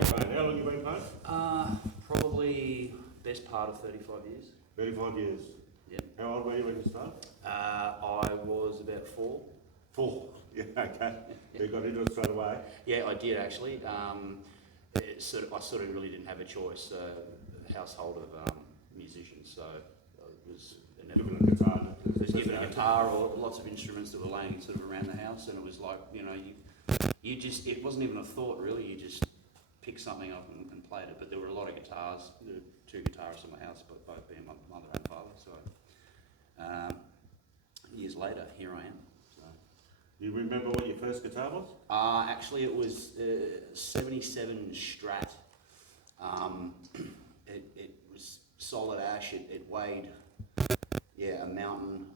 great playing. How long have you been playing? Probably best part of 35 years. 35 years. Yep. How old were you when you started? I was about 4. 4. Yeah, okay. You got into it straight away? Yeah, I did actually. I sort of really didn't have a choice. A household of musicians, so it was Given a guitar. was given a guitar or lots of instruments that were laying sort of around the house, and it was like, you know, you just, it wasn't even a thought really, you just picked something up and played it. But there were a lot of guitars, there were 2 guitarists in my house, but both being my mother and father, so years later, here I am. So. You remember what your first guitar was? Actually it was 77 Strat. It was solid ash, it weighed, yeah, a mountain,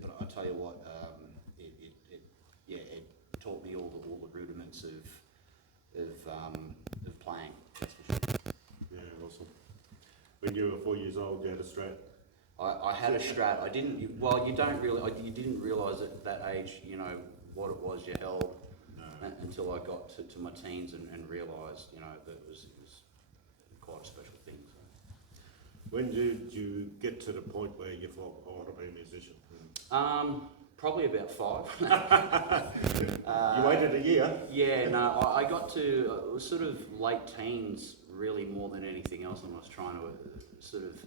but I tell you what, it taught me all the rudiments of playing. That's for sure. Yeah, awesome. When you were 4 years old, you had a Strat. I had a Strat. I didn't. Well, you didn't realise at that age, you know, what it was you held. No. Until I got to my teens and realised, you know, that it was quite a special thing. So. When did you get to the point where you thought, I want to be a musician? Probably about 5. You waited a year? Yeah, no, I got to, it was sort of late teens, really, more than anything else, and I was trying to sort of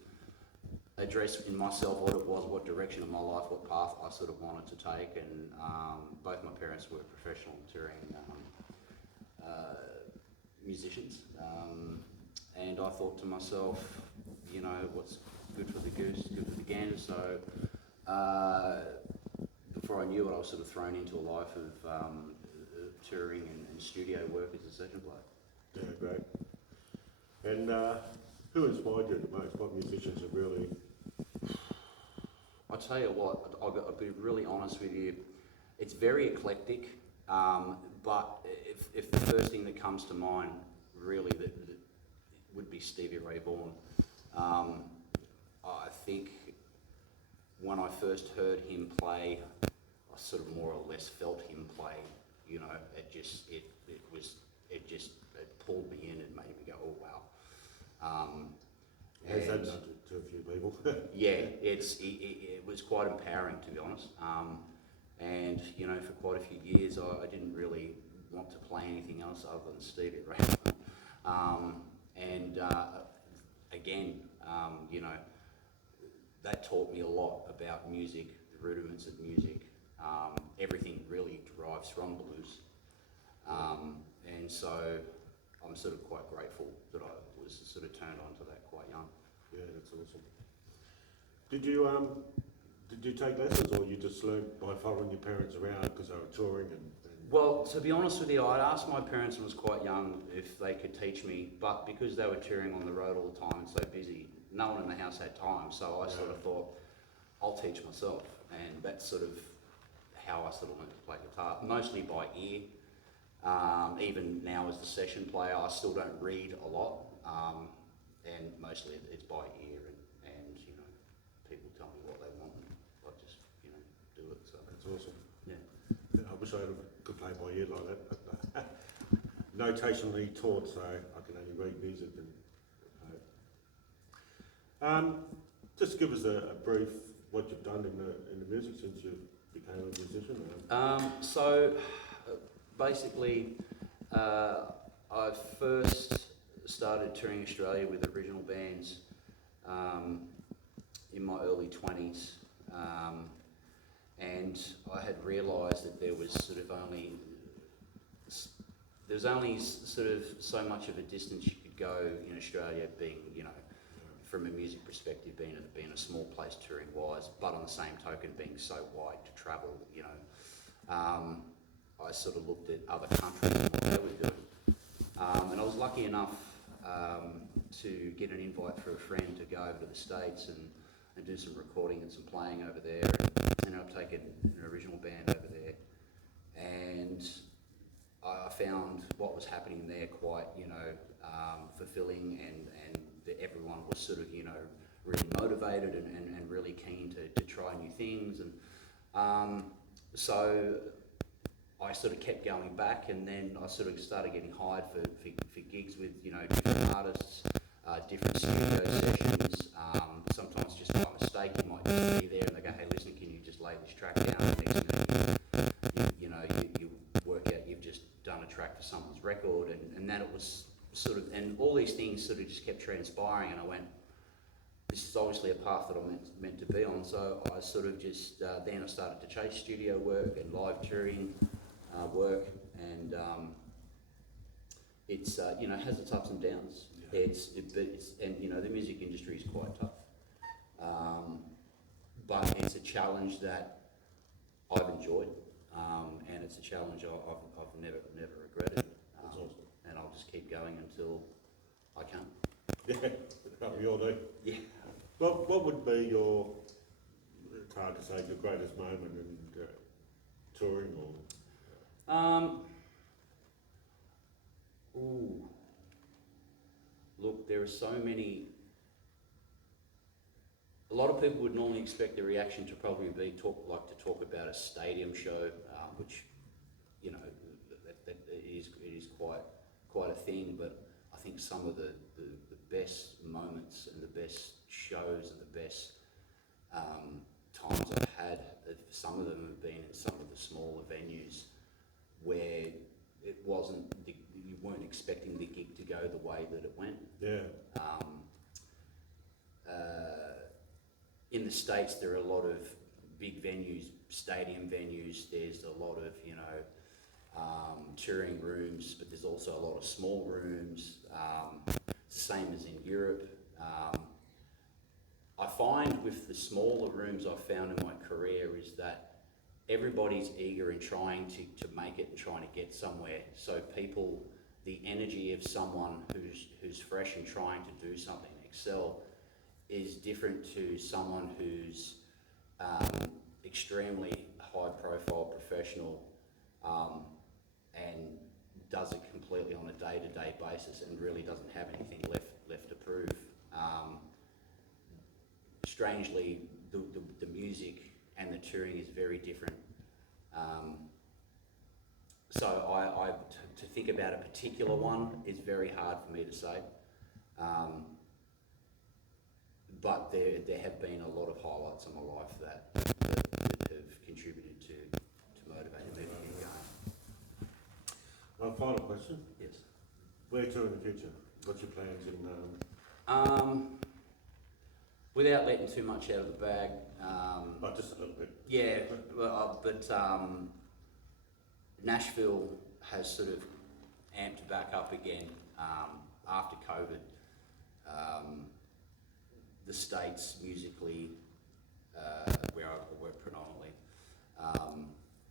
address in myself what it was, what direction of my life, what path I sort of wanted to take, and both my parents were professional touring musicians, and I thought to myself, you know, what's good for the goose, good for the gander, so before I knew it, I was sort of thrown into a life of touring and studio work as a session player. Yeah, great. And who inspired you the most? What musicians have really... I tell you what, I'll be really honest with you, it's very eclectic, but if the first thing that comes to mind really that would be Stevie Ray Vaughan. I think when I first heard him play, I sort of more or less felt him play. You know, it pulled me in and made me go, oh wow. Has that done to a few people? Yeah, it was quite empowering, to be honest. And you know, for quite a few years, I didn't really want to play anything else other than Stevie Ray. Again, you know, that taught me a lot about music, the rudiments of music. Everything really derives from blues, and so I'm sort of quite grateful that I was sort of turned on to that quite young. Yeah, that's awesome. Did you take lessons, or you just learned by following your parents around because they were touring and... Well, to be honest with you, I'd asked my parents when I was quite young if they could teach me, but because they were touring on the road all the time and so busy, no one in the house had time, so I sort of thought, I'll teach myself, and that's sort of how I sort of learned to play guitar, mostly by ear. Even now as the session player, I still don't read a lot, and mostly it's by ear, and you know, people tell me what they want, and I just, you know, do it. So that's awesome. Yeah. I wish I could play by ear like that, but notationally taught, so I can only read music and just give us a brief what you've done in the music since you became a musician. So basically, I first started touring Australia with original bands in my early 20s, and I had realised that there was only sort of so much of a distance you could go in Australia, being, you know, from a music perspective, being a small place touring wise, but on the same token being so wide to travel, you know. I sort of looked at other countries and what they were doing, and I was lucky enough to get an invite for a friend to go over to the States and do some recording and some playing over there, and ended up taking an original band over there, and I found what was happening there quite, you know, fulfilling, and that everyone was sort of, you know, really motivated and really keen to try new things, and so I sort of kept going back, and then I sort of started getting hired for gigs with, you know, different artists, different studio sessions. Sometimes just by mistake, you might just be there and they go, hey, listen, can you just lay this track down? And next minute, you work out you've just done a track for someone's record, and then it was sort of, and all these things sort of just kept transpiring, and I went, this is obviously a path that I'm meant to be on. So I sort of just, then I started to chase studio work and live touring work, and it's, you know, it has its ups and downs. Yeah. And you know, the music industry is quite tough. But it's a challenge that I've enjoyed, and it's a challenge I've never regretted. That's awesome. And I'll just keep going until I can. Yeah, we all do. Yeah. What would be your, it's hard to say, your greatest moment in touring or? Look, there are so many. A lot of people would normally expect the reaction to probably be talk about a stadium show, which, you know, that it is quite a thing. But I think some of the best moments and the best shows and the best times I've had, some of them have been in some of the smaller venues where it wasn't, you weren't expecting the gig to go the way that it went. Yeah. In the States, there are a lot of big venues, stadium venues. There's a lot of, you know, touring rooms, but there's also a lot of small rooms. Same as in Europe. I find with the smaller rooms I've found in my career is that everybody's eager and trying to make it and trying to get somewhere. So people, the energy of someone who's fresh and trying to do something, excel, is different to someone who's extremely high profile professional and does it completely on a day-to-day basis and really doesn't have anything left to prove. Strangely, the music and the touring is very different. So to think about a particular one is very hard for me to say. But there have been a lot of highlights in my life that have contributed to motivating me to keep going. Final question. Yes. Where to in the future? What's your plans in? Without letting too much out of the bag. Just a little bit. Yeah, but Nashville has sort of amped back up again after COVID. The States musically, where I work predominantly,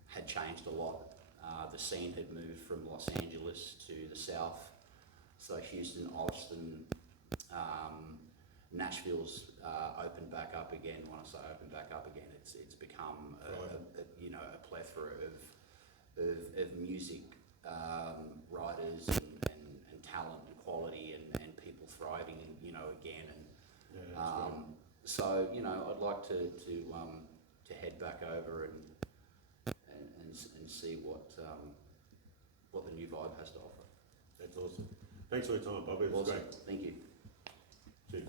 had changed a lot. The scene had moved from Los Angeles to the south, so Houston, Austin, Nashville's opened back up again. When I say opened back up again, it's become a plethora of music writers and talent and quality and people thriving again. So I'd like to head back over and see what the new vibe has to offer. That's awesome. Thanks for your time, Bobby. It was Awesome. great. Thank you. Cheers.